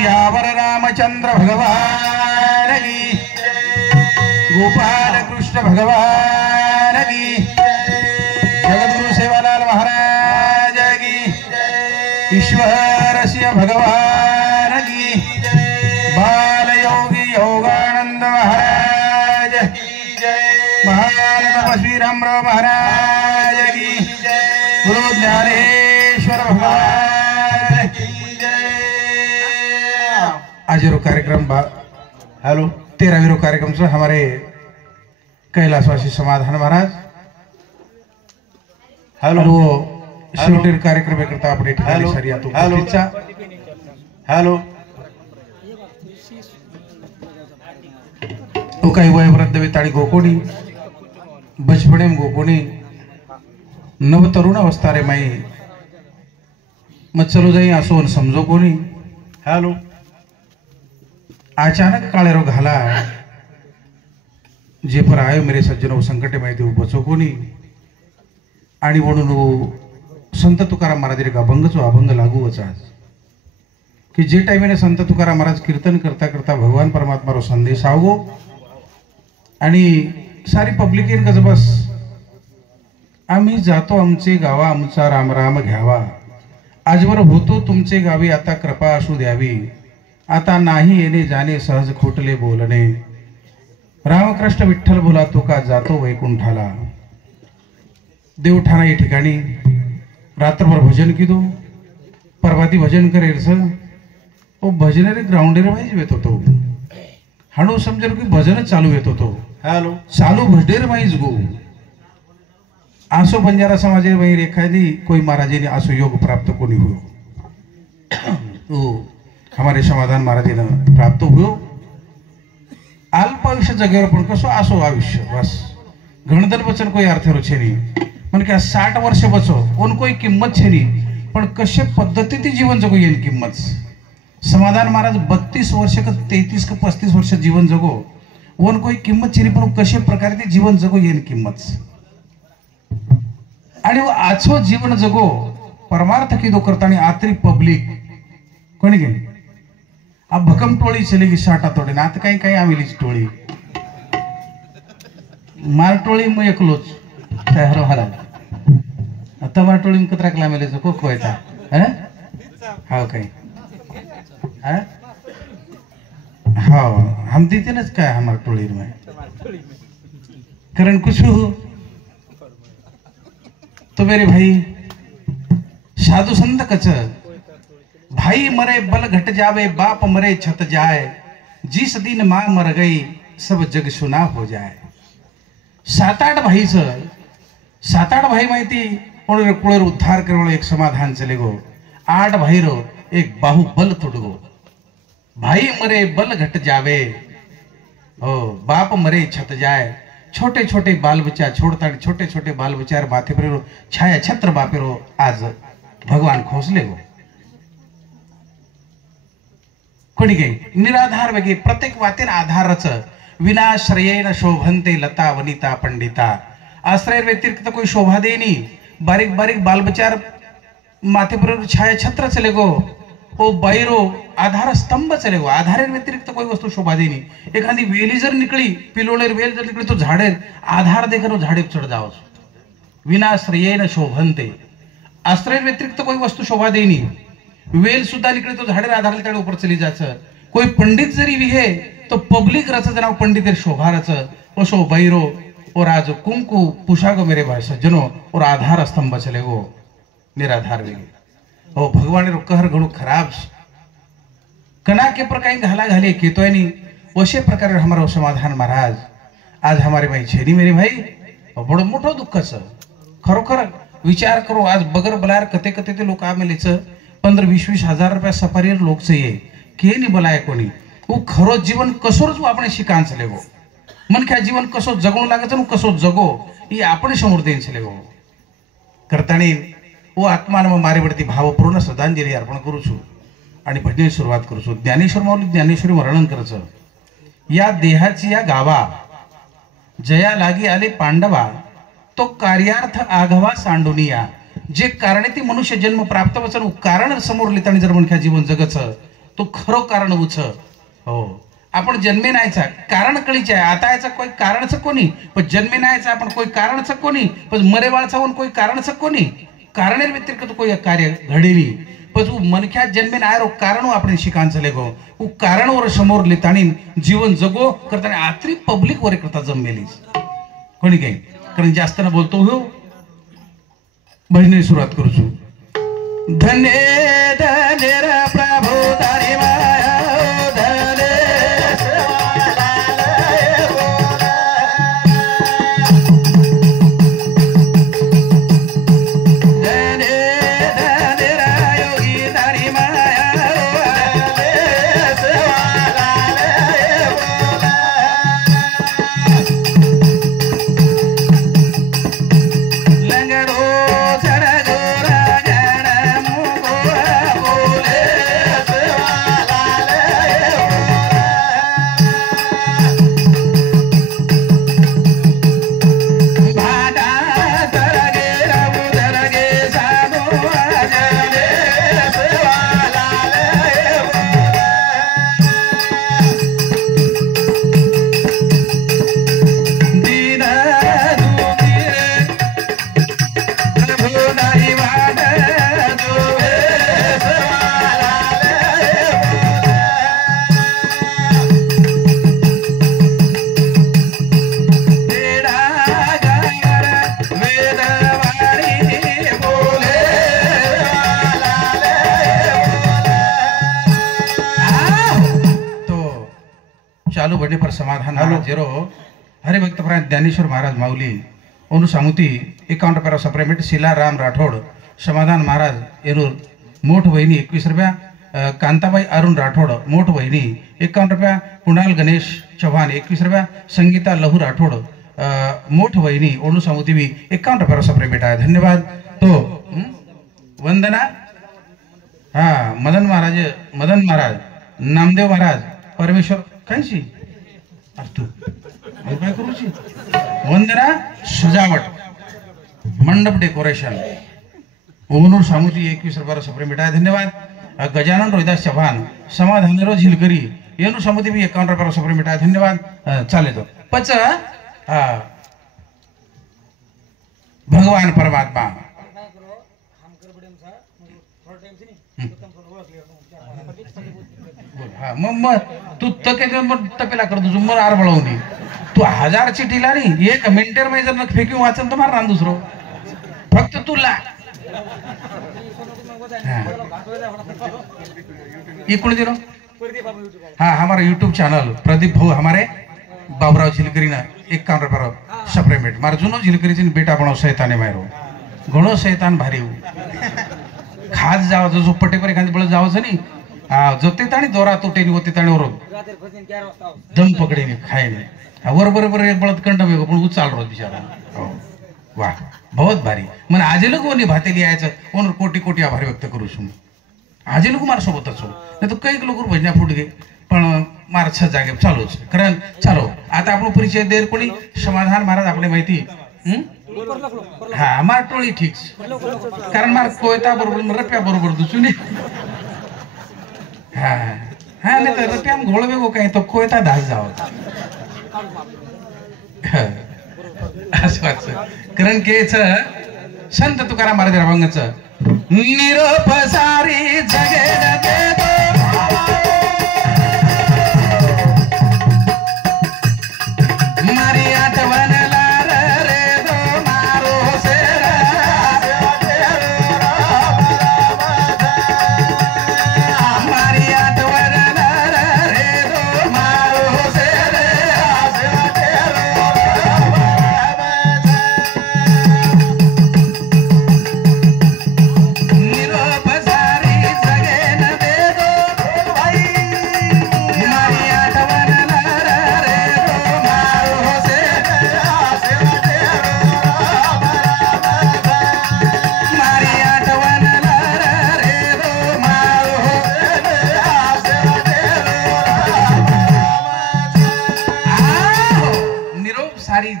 सियावर रामचंद्र भगवान की, गोपाल कृष्ण भगवान की, जगद्गुरु सेवालाल महाराज की, ईश्वर सिंह भगवान की, बाल योगी योगानंद महाराज की जय, महान तपस्वी रामराव महाराज की जय, गुरु ज्ञानेश्वर भगवान की जय। आज रो कार्यक्रम हेलो 13वीं कार्यक्रम से हमारे कैलाशवासी समाधान महाराज हेलो वो शेवटी कार्यक्रम करता अपने ठिकाणी शर्या तो हेलो तो काही वयोवृद्ध वेताळी गोकोणी बचपणे गोकोणी नव तरुण अवस्था रे माई मग चलो जाई असो समजो कोणी हेलो अचानक काळे रो घाला जे पर आयो मेरे सज्जनो संकटे माहिती बचो कोणी आणि म्हणून संत तुकाराम महाराज रे अभंगचो अभंग लागू वच आज कि जे टाइम संत तुकाराम महाराज कीर्तन करता करता भगवान परमात्मा रो संदेश आवगो आणि सारी पब्लिक इन कस बस आम्ही जातो आमचे गावा आमचा राम राम घ्यावा आजवर होतो तुमचे गावी आता कृपा असू द्यावी आता नाही येणे जाणे सहज खोटले बोलणे रामकृष्ण विठ्ठल बोला तो का जातो वैकुंठाला देवठाणा या ठिकाणी रात्रभर भजन कीधो परवाती भजन करेल सर ओ भजनेरे ग्राउंडेर वाईज येत होतो हाणू समजेल की भजन चालू येत होतो हॅलो चालू भजनेर वाईज गो आसो बंजारा समाजे वही एखादी कोई महाराज ने आसो योग प्राप्त कोनी हुयो तो हमारे समाधान महाराज ने प्राप्त हुयो अल्प आयुष्य जगेवर पण कसो आसो आयुष्य बस गणधन वचन कोई अर्थ रो छे नी मन के 60 वर्ष बचो कोण कोई किंमत छे नी पण कशे पद्धतीती जीवन जगो येन किंमत समाधान महाराज 32 वर्ष का 33 का 35 वर्ष जीवन जगो वन कोई किंमत छे नी पण कशे प्रकारे ते जीवन जगो येन किंमत आणि आछो जीवन जगो परमार्थ की दो करता आतरी पब्लिक कोणी गे अब भकम टोळी चलेगी साटा तोडे ना आता काही काही आमिलीच टोळी मार टोळी मग एकलोच हरो हरा आता मार टोळी कतरा क्लामेले को कोयता हाव काही हाव हम देते ना काय हमार टोळी में कारण कुछ तो मेरे भाई साधु संत कच भाई मरे बल घट जावे बाप मरे छत जाए जिस दिन मां मर गई सब जग सुना हो जाए 7-8 भाई सर 7-8 भाई माहिती कुळर उद्धार करवळ एक समाधान चले गो 8 भाई रो एक बाहुबल तुडगो भाई मरे बल घट जावे ओ बाप मरे छत जाए छोटे छोटे बाल बच्चा छोड़ता छोटे छोटे बाल बच्चा माथे पर छाया छत्र बापेरो आज भगवान खोसले गो कोणी गे निराधार वेगे प्रत्येक वातेन आधारच विनाश्रयेन शोभंते लता वनिता पंडिता आश्रय व्यतिरिक्त कोई शोभा देनी बारीक बारीक बाल बच्चा माथे पर छाया छत्र चले गो ओ बैरो आधार स्तंभ चले गो आधार व्यतिरिक्त कोई वस्तु शोभा देनी एखादी वेली जर निकली पिलोळेर वेल जर निकली तो झाडेर आधार देकर झाडे चढ़ जाओ विनाश्रयेन शोभंते आश्रय व्यतिरिक्त कोई वस्तु शोभा देनी वेल सुद्धा निकली तो झाडेर आधार त्याडे ऊपर चली जाच कोई पंडित जरी विहे तो पब्लिक रच जना पंडित शोभा रच ओशो बैरो और आज कुंकु पुषागो मेरे भाई सज्जनो और आधार स्तंभ चले गो निराधार वेगे ओ भगवान रो कहर घणो खराब कना के प्रकार घाला घाले केतोय नी वशे प्रकार हमारो समाधान महाराज आज हमारे भाई छेनी मेरे भाई बड़ो मोठो दुःख छ खरोखर विचार करो आज बगर बलार कते कते ते लोक आमेलेच 15-20 हजार रुपया सफारीर लोक ये के नी बोलाय कोणी वो खरो जीवन कसोच आपण शिकान चले गो मन क्या जीवन कसो जगणू लागत कसो जगो ये आपण समोर देन चले गो करताणी वो आत्मा मारे वरती भावपूर्ण श्रद्धांजली अर्पण करू छु आणि भजनेची सुरुवात करू छु ज्ञानेश्वर माऊली ज्ञानेश्वरी वर्णन करच या देहाची या गावा जया लागी आले पांडवा तो कार्यार्थ आघवा सांडुनिया जे कारणे ती मनुष्य जन्म प्राप्त वचन कारण समोर लितानी जर म्हणख्या जीवन जगच तो खरो कारण उच हो आपण जन्मे नायचा कारण कळीचे आहे आता याचा कोई कारणच कोणी पण जन्मे नायचा आपण कोई कारणच कोणी पण मरेवाळचा होऊन कोई कारणच कोणी कारणेर व्यतिरिक्त कोई कार्य घडेली पण तू मनख्या जन्मे नायरो कारण आपण शिकांचं लेगो उ कारणवर समोर लेतानी जीवन जगो करताना आत्री पब्लिक वर करता जममेलीस कोणी काही कारण जास्त न बोलतो हो भजने सुरुवात करू छु धन्य धन्य रे प्रभु तारी माया धन्य चालू बढ़ने पर समाधान जेरो हरे भक्त प्राण ज्ञानेश्वर महाराज माऊली ओनु सामुती 51 रुपया सप्रेमेंट शिला राम राठोड समाधान महाराज एरूर मोठ वहिनी 21 रुपया कांताबाई अरुण राठोड मोठ वहिनी 51 रुपया कुणाल गणेश चौहान 21 रुपया संगीता लहू राठोड मोठ वहिनी ओनु सामुती भी 51 रुपया सप्रेमेंट आहे धन्यवाद तो वंदना हाँ मदन महाराज नामदेव महाराज परमेश्वर कायची तू काय करूची वंदना सजावट मंडप डेकोरेशन ओनूर सामुची 21 रुपया सप्रेमेंट आहे धन्यवाद गजानन रोहिदास चव्हाण समाधानरो झिलकरी येनु सामुती भी 51 रुपया सप्रेमेंट आहे धन्यवाद चाले तो पच भगवान परमात्मा हा मग तू तके तपेला कर तुझं मग आर बळवणी तू 1000 चिठीला नाही 1 मिनिटेर मध्ये जर फेकून वाचन तर मार दुसरो फक्त तुला इकडे दिलो हाँ हमारा यूट्यूब चैनल प्रदीप भाऊ हमारे बाबराव झिलकरी ना 51 रुपया सप्रेमेंट मार जुनो झिलकरी बेटा बनो शैताने मारो घणो शैतान भारी खास जाव जो पट्टे पर एखादी बळ जावचं नाही जोते ताणी दोरा तोटेनी होते ताणी वर दम पकडेनी खायने वर बरोबर एक बळत कंड वेगो पण उचाल रो बिचारा हो वाह बहुत भारी मन आजे लोक कोणी भातेली यायचं कोण कोटी कोटी आभार व्यक्त करू छु आजे लोक मार सोबतच हो नाही तो काही लोक भजन्या फुट गे पण मार छ जागे चालूच कारण चालो आता आपण परिचय देर कोणी समाधान महाराज आपले माहिती हा मार टोळी ठीक कारण मार कोयता बरोबर रप्या बरोबर दुसुनी हाँ हाँ नहीं तो रुपया हम घोड़े को कहीं तो कोई था दास जाओ कारण के संत तुकाराम महाराज रावांगच निरोप सारी जगे दे मारी आठवण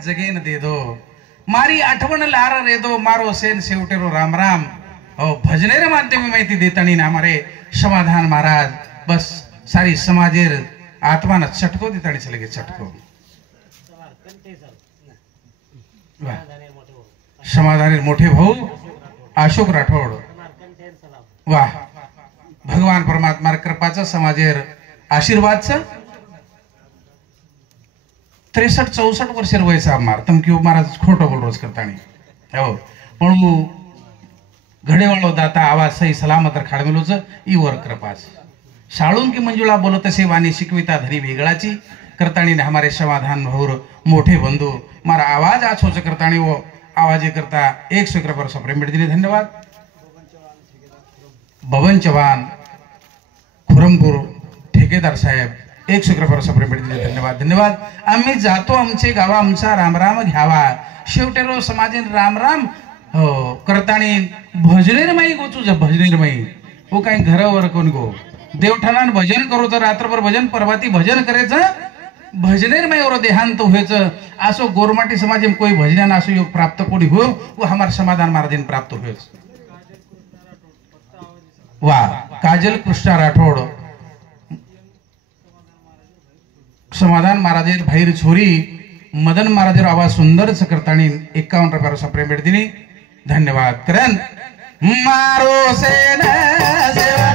जगेन दे दो मारी आठवण लार रे दो मारो सेन सेवटेरो राम राम हो भजनेर माध्यम माहिती देतानी ना हमारे समाधान महाराज बस सारी समाजेर आत्मा न चटको देता चले गए चटको समाधानी मोठे भाऊ अशोक राठोड वाह भगवान परमात्मा कृपाचं समाजेर आशीर्वादचं 63-64 वर्ष वयचा मार तम क्यों महाराज खोटो बोल रोज करतानी हो पण घडेवाळो दाता आवाज सही सलामत खाडमेलोच ईवर कृपास शाळून की मंजुळा बोलत असे वाणी शिकविता धरी वेगळाची करताणी ने हमारे समाधान भौर मोठे बंधू मारा आवाज आछोच करताणी वो आवाज करता 100 रुपये सप्रेम दिले धन्यवाद बबन चव्हाण खुरमपूर ठेकेदार साहेब 100 रुपये सप्रेम दिले धन्यवाद धन्यवाद आम्ही जातो आमचे गावा आमचा रामराम घ्यावा शेवटेरो समाजेन रामराम हो करताणी भजनेर माई गो तुझं भजनेर माई वो काही घरावर कोण गो देवठाणान भजन करू तर रात्रभर भजन परवाती भजन करायचं भजनेर माई और देहांत व्हायचं असो गोरमाटी समाज में कोई भजनान असो योग प्राप्त कोणी हो वो हमार समाधान महाराजन प्राप्त होयच वाह काजल कृष्णा राठोड समाधान महाराजेर भाईर छोरी मदन महाराजेर आवाज सुंदर करतानी 51 रुपये प्रेम दिनी धन्यवाद करण मारो सेन सेवा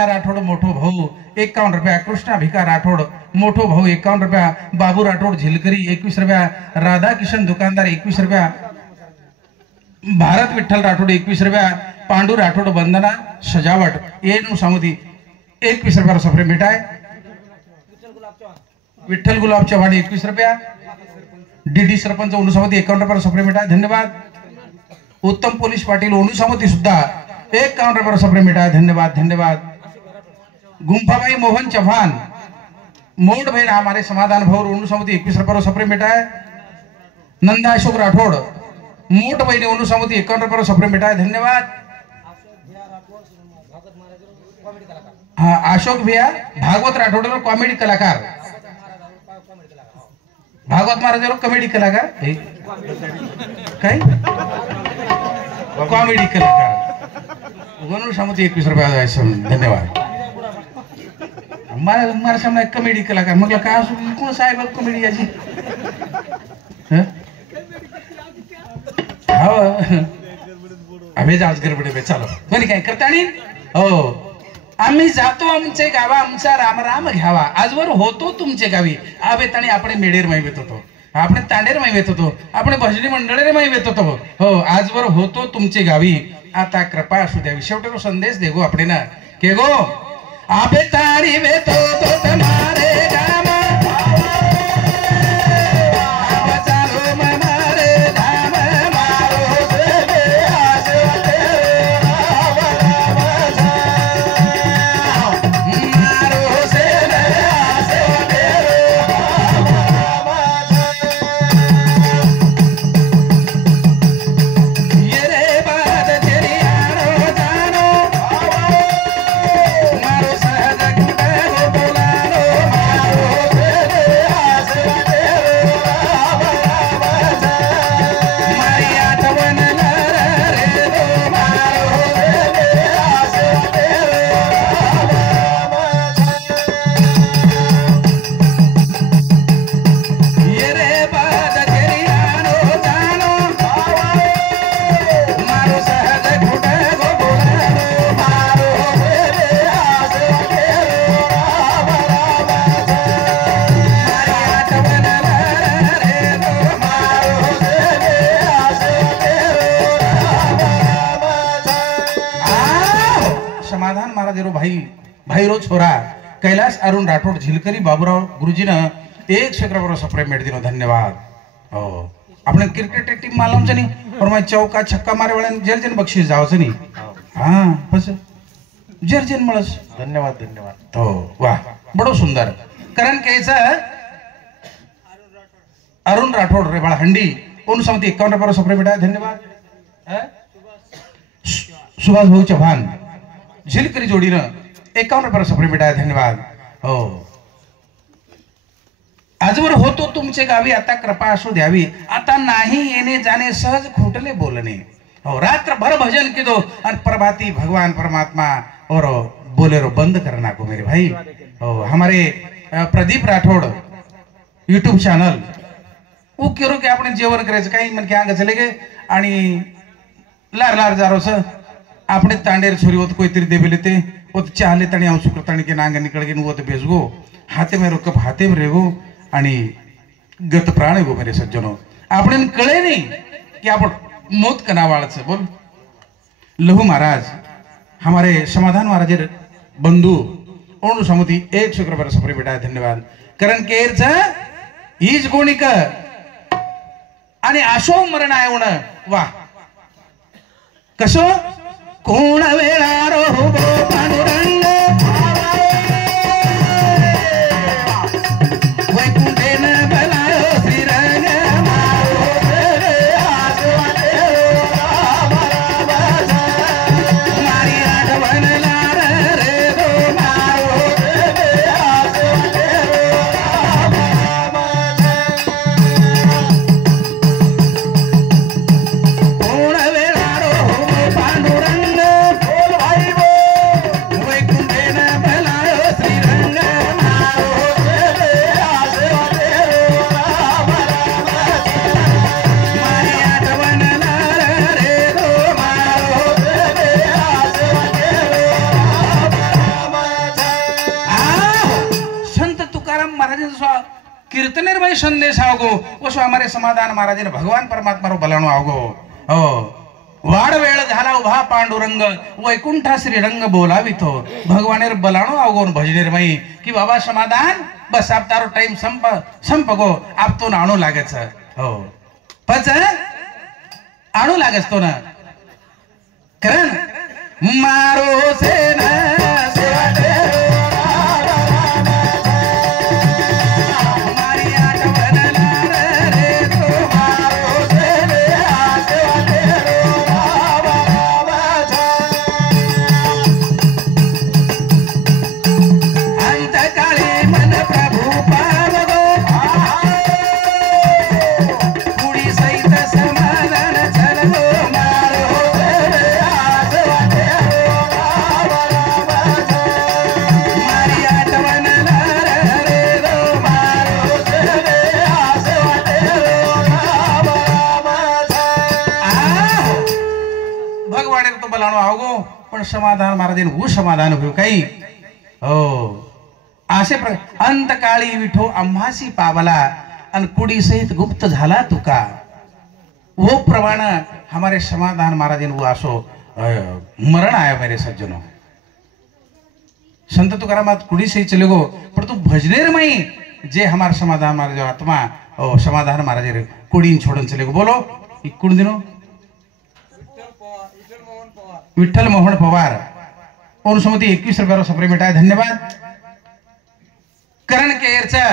राठोड मोठो भाऊ 51 रुपया कृष्णा भिका राठोड मोठो भाऊ 51 रुपया बाबू राठोड झिलकरी 21 रुपया राधा किशन दुकानदार 21 रुपया भारत विठ्ठल राठोड 21 रुपया पांडू राठोड बंदना सजावट ये नु सामुदी 21 रुपया सफरे मिठाई विठ्ठल गुलाब चव्हाण 21 रुपया डीडी सरपंच ओनुसामती 51 रुपया सफरे मिठाई धन्यवाद उत्तम पोलीस पाटील ओनुसामती सुद्धा 51 रुपया सफरे मिठाई धन्यवाद धन्यवाद गुंफाबाई मोहन चौहान मोड भाई हमारे समाधान भौर ओनुसामती 21 रुपये सफरे मिठाई नंदा अशोक राठोड मोट बहिणी ओनुसामती 51 रुपये सफरे मिठाई धन्यवाद हाँ अशोक भैया भागवत राठोड कॉमेडी कलाकार भागवत महाराज कॉमेडी कलाकार कॉमेडी कलाकार ओनुसामती 21 रुपये धन्यवाद मारा सामने कॉमेडी कलाकार मग काय कोण साहेब कॉमेडी याची हो आम्ही आज गडबडे चलो कोणी काय करतानी हो आम्ही जातो आमचे गावा आमचा रामराम घ्यावा आजवर होतो तुमचे गावी आवेतानी आपण मेडेर माहित होतो आपण तांडेर माहित होतो आपण भजनी मंडळेर माहित होतो हो आजवर होतो तुमचे गावी आता कृपा असू द्यावी शेवटी संदेश देगो आपण ना के गो आबे तारी वे तो तुम्हारे गाम चालो मारे धाम मारो देवे मारो से ये रे बात तेरी आनो जानो मारो सहज बोलानो मारो समाधान महाराजेरो भाई रो छोरा कैलाश अरुण राठौड़ झिलकरी बाबूराव गुरुजीनं 100 रुपये सप्रेम मेट दिनो धन्यवाद। हो अपने क्रिकेट टीम मालूम से नहीं और मैं चौका छक्का मारे वाले जर्जन बक्षीस जाओ से नहीं हाँ बस जर्जन मळस धन्यवाद धन्यवाद। हो वाह बड़ो सुंदर कारण कैसा अरुण राठौड़ रे बड़ा हंडी उन समती 51 रुपये सप्रेम मेट धन्यवाद। सुभाष भाऊ चव्हाण झिलकरी जोडीनं 51 रुपये सप्रेम मेट धन्यवाद। हो आजवर होतो तुमचे गावी आता कृपा असू द्यावी आता नाही येणे जाणे सहज खोटले बोलणे। हो रात्रभर भजन किदो और प्रभाती भगवान परमात्मा और बोलेरो बंद करना को मेरे भाई। हो हमारे प्रदीप राठौड़ यूट्यूब चॅनल वो केरो की आपण जेवण करायचं काही मन की अंग चले गे आणि लार लार जारोस आपण तांडेर छोरी होत कोईतरी देबेले ते वो चाहले तणी औसु करताणी के नांग निकळ गे वो तो बेसगो हाते में रोक हाते में रेगो आणि गत प्राण गो मेरे सज्जनो आपण कळे नाही की आपण मोत कनावाळच बोल। लहू महाराज हमारे समाधान महाराज बंधु ओणू समुती 100 रुपये सप्रे बेटा धन्यवाद। करण केरच हीच गोणिक आणि आशो मरण आयवण वा कसो कोण वेळारो होबो पांडुरंग कीर्तनेर भाई संदेश आवगो वो हमारे समाधान महाराज ने भगवान परमात्मा रो बलाणो आवगो। हो वाड वेळ झाला उभा पांडुरंग वैकुंठा श्री रंग बोलावितो भगवानेर बलाणो आवगो भजनेर माई की बाबा समाधान बस आप तारो टाइम संपगो आप तो आणू लागेच। हो पच आणू लागेच तो ना कारण मारो से ना पण समाधान महाराज वो समाधान हो काही। हो असे अंतकाळी विठो आम्हासी पावला आणि कुडी सहित गुप्त झाला तुका वो प्रमाण हमारे समाधान महाराज वो आसो मरण आया मेरे सज्जनों। संत तुकाराम कुड़ी सही चले गो पर तू भजनेर मई जे हमारे समाधान महाराज आत्मा ओ समाधान महाराज कुड़ी छोड़न चले गो बोलो कुण दिनो विठ्ठल मोहन पवार और समती 21 रुपये सप्रे मिटाय धन्यवाद। करण केरचा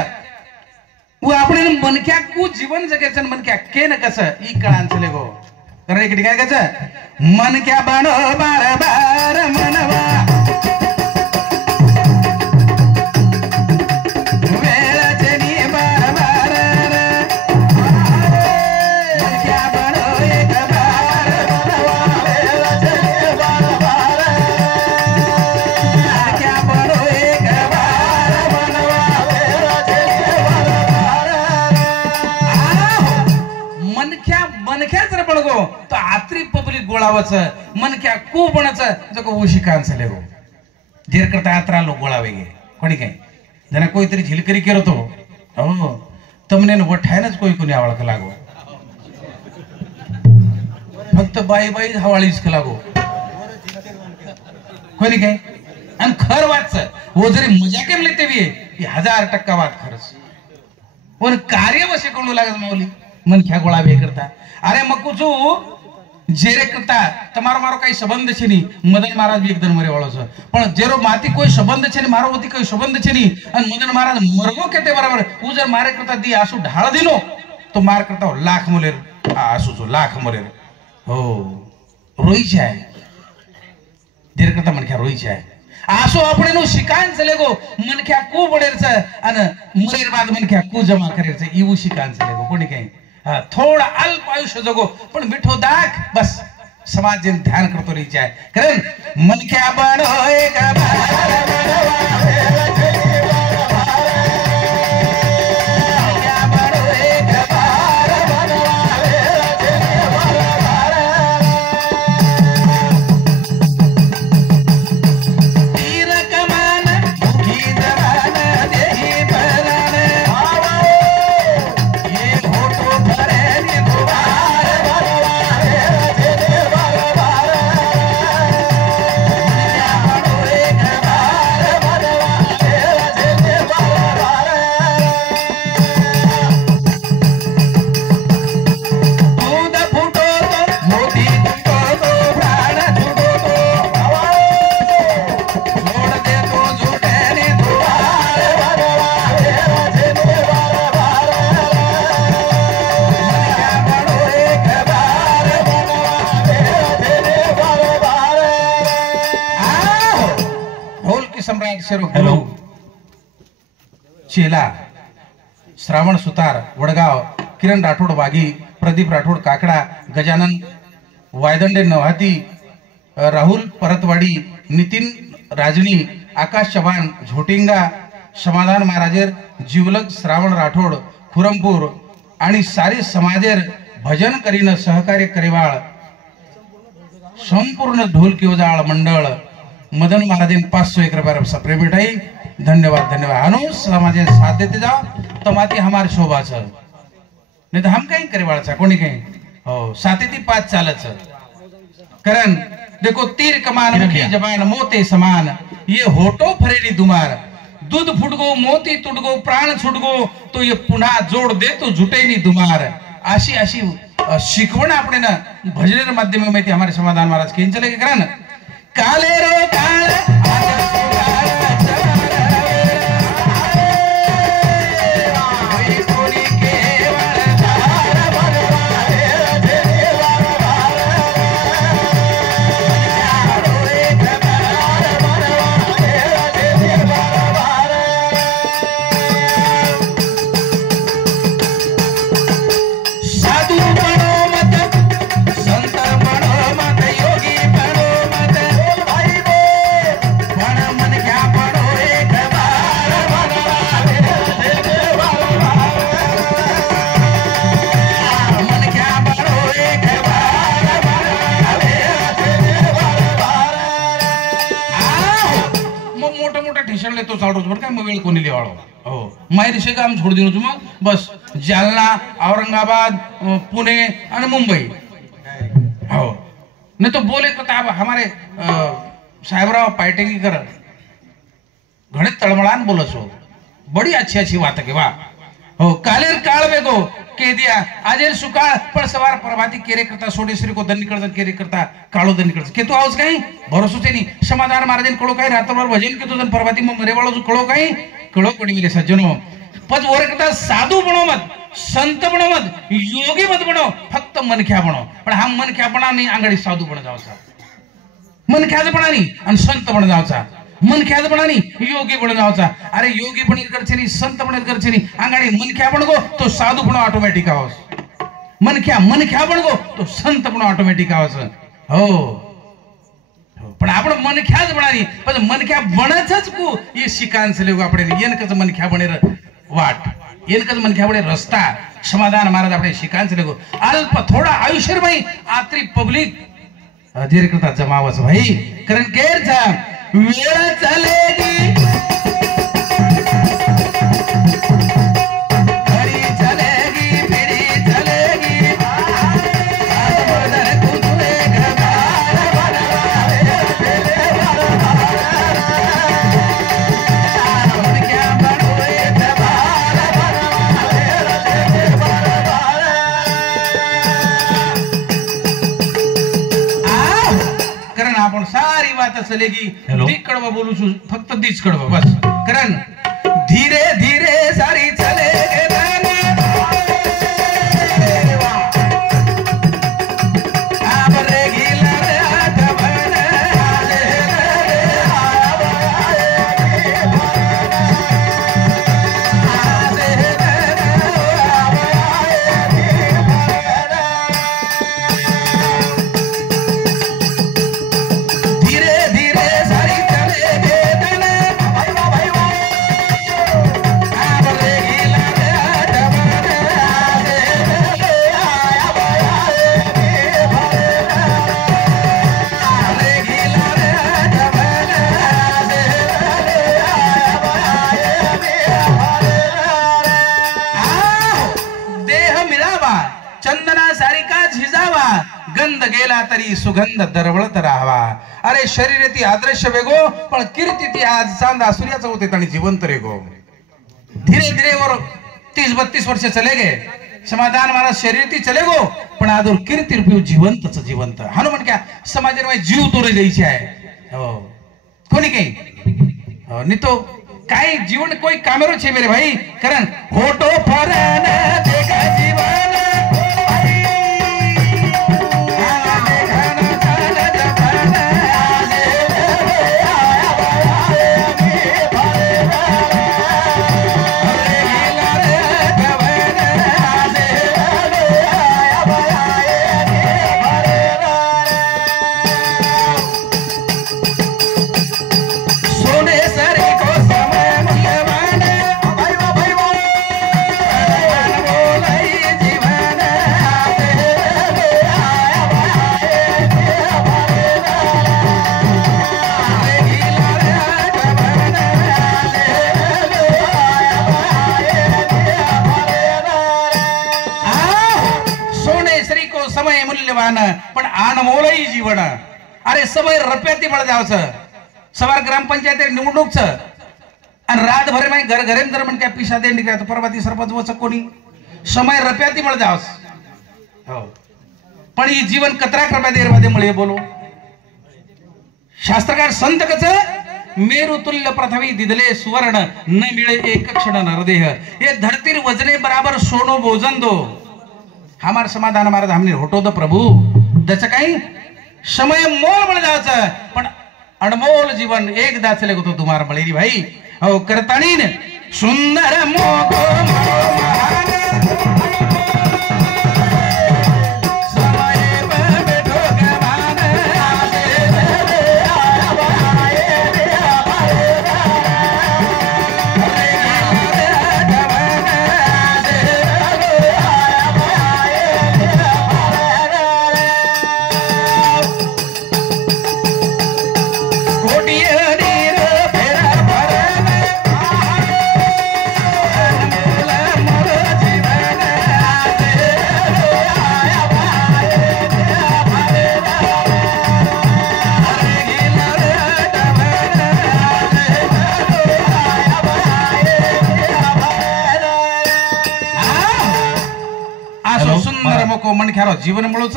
वो आपण मनक्या कु जीवन जगेच मनक्या के न कस ई कळान चले गो कारण एक काय कस मनक्या बाणो बार बार मनवा तो आत्री पब्लिक गोळावच मन क्या को बनच जको उशी कांसले हो जेर करता आत्रा लोक गोळावे गे कोणी काय जना कोईतरी झिलकरी केरो तो हो तमने वठायनच कोणी आवळक लागो फक्त बाई बाई हवाळीच लागो कोणी काय आणि खर वाच वो जरी मजा केम लेते भी 1000% वाद खरच पण कार्य वसे करू लागत माऊली मन ख्या गोळा भे करता अरे मग कुचू जेरे करता તમારો મારો કઈ સંબંધ છે ની મદન મહારાજ બી એકદમ મરે વાળો છે પણ જેરો માતી કોઈ સંબંધ છે ની મારો હોતી કોઈ સંબંધ છે नी અને મદન મહારાજ મરવો કેતે બરાબર હું જર મારે કરતા દી આસુ ઢાળ દીનો તો માર કરતા લાખ મલેર આસુ જો લાખ મલેર हो રોઈ જાય જેરે કરતા मन ख्या રોઈ જાય आसो આપણે નો શિકાન ચલેગો मन ख्या કુ બડેર છે અને મરેર બાદ मन ख्या કુ જમા કરે છે ઈવું શિકાન ચલેગો કોની કઈ थोड़ा अल्प आयुष्य जगो पण मिठो दाख बस समाज जन ध्यान करतो रही जाए कारण मन क्या बनो एक हेलो चेला श्रावण सुतार वडगाव किरण राठोड वाघी प्रदीप राठोड काकडा गजानन वायदंडे नवाती राहुल परतवाडी नितीन राजनी आकाश चव्हाण झोटिंगा समाधान महाराजेर जीवलग श्रावण राठोड खुरमपूर आणि सारी समाजेर भजन करीन सहकार्य करेवाळ संपूर्ण ढोल किवजाळ मंडळ मदन महाराजन 501 रुपये सप्रे मिठाई धन्यवाद धन्यवाद अनु समाज साथ देते जाओ तो माती हमारे शोभा छ नहीं तो हम कहीं करे वाला कोणी कहीं हो साथे ती 5 चालच कारण देखो तीर कमान मुखी जबान मोते समान ये होठो फरेली दुमार दूध फुटगो मोती तुटगो प्राण छुटगो तो ये पुन्हा जोड दे तो झुटेनी दुमार अशी अशी शिकवण आपण ना भजनेर माध्यमामध्ये हमारे समाधान महाराज केन चले के कारण काले रो काल तो चाल रोज बर काय मग वेळ कोणी लिवाळो हो माहिती शेगा आम छोड दिनो मग बस जालना औरंगाबाद पुणे आणि मुंबई हो नहीं तो बोले तो अब हमारे साहेबराव पायटेंगी कर घणे तळमळान बोलसो बड़ी अच्छी अच्छी बात के वाह हो कालेर काळ बेगो के दिया आजेर सुकाळ पण सवार प्रभाती केरे करता सोडेश्वरी को दंड करता केरे करता काळो दंड करता के तो आउस काही भरोसो तेनी समाधान महाराजन कळो काही रात्रभर भजन के तो जन प्रभाती मग मरेवाळो जो कळो काही कळो कोणी मिले सज्जनो पद वर करता साधू बनो मत संत बनो मत योगी मत बनो फक्त मनख्या बनो पण हा मनख्यापणा नाही आंगडी साधू बन जावचा मनख्यापणा नाही आणि संत बन जावचा मन ख्याद बनानी योगी बन जावचा अरे योगी बन करछनी संत बन करछनी आंगाडी मन ख्या बनगो तो साधू पण ऑटोमॅटिक आवस मन ख्या बनगो तो संत पण ऑटोमॅटिक आवस हो पण आपण मन ख्याज बनानी पण मन ख्या बनचच को ये शिकान से लोग आपणे येनकच मन ख्या बनेर वाट येनकच मन ख्या बने रस्ता समाधान महाराज आपणे शिकान से लोग अल्प थोड़ा आयुष्य भाई आत्री पब्लिक धीर करता जमावस भाई कारण केर जा वेळ चलेगी घड़ी चलेगी पिढ़ी चलेगी पण सारी बात चलेगी Hello. ती कडवा बोलू छु फक्त तीच कडवा बस कारण धीरे धीरे सारी चलेगे चंदना सारिका झिजावा गंध गेला तरी सुगंध दरवळत राहावा. अरे शरीर ती आदर्श वेगो पण कीर्ती ती आज चांदा सूर्याचं होते आणि जिवंत रेगो. धीरे धीरे वर 30-32 वर्ष चले गए समाधान महाराज शरीर ती चले गो पण आदर कीर्ती रूपी जिवंतच जिवंत हनुमान क्या समाजाने जीव तोरे द्यायचे आहे हो कोणी काही नाही तो काही जीवन कोई कामेरो छे मेरे भाई कारण होटो फरन देखा जीवन समय मूल्यवान पण अनमोलही जीवन. अरे समय रप्याती मळ जावचं सवार ग्रामपंचायत निवडणूकच आणि रात भरे माय घर घरेंदर म्हण काय पिशा दे निघाय परवाती सरपंच वच कोणी समय रप्याती मळ जावस हो पण ही जीवन कतरा कृपया देर मध्ये मळे बोलो शास्त्रकार संत कच मेरु तुल्य पृथ्वी दिदले सुवर्ण न मिळे एक क्षण नरदेह ये धरतीर वजने बराबर सोनो भोजन दो. हमार समाधान महाराज हमने होटो द प्रभु दच काही समय मोल मिळ जायचं पण अनमोल जीवन एकदा चले गो तो तुम्हारा मळेरी भाई हो करतानीन सुंदर मोगो मन ख्याल जीवन मिळूच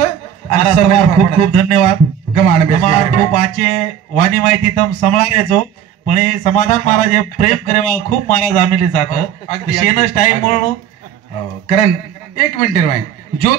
खूप खूप धन्यवाद गमान खूप आचे वाणी माहिती तम समळायचो पण हे समाधान महाराज हे प्रेम करेवा खूप महाराज आमेले जात शेनच टाइम म्हणून कारण 1 मिनिट जो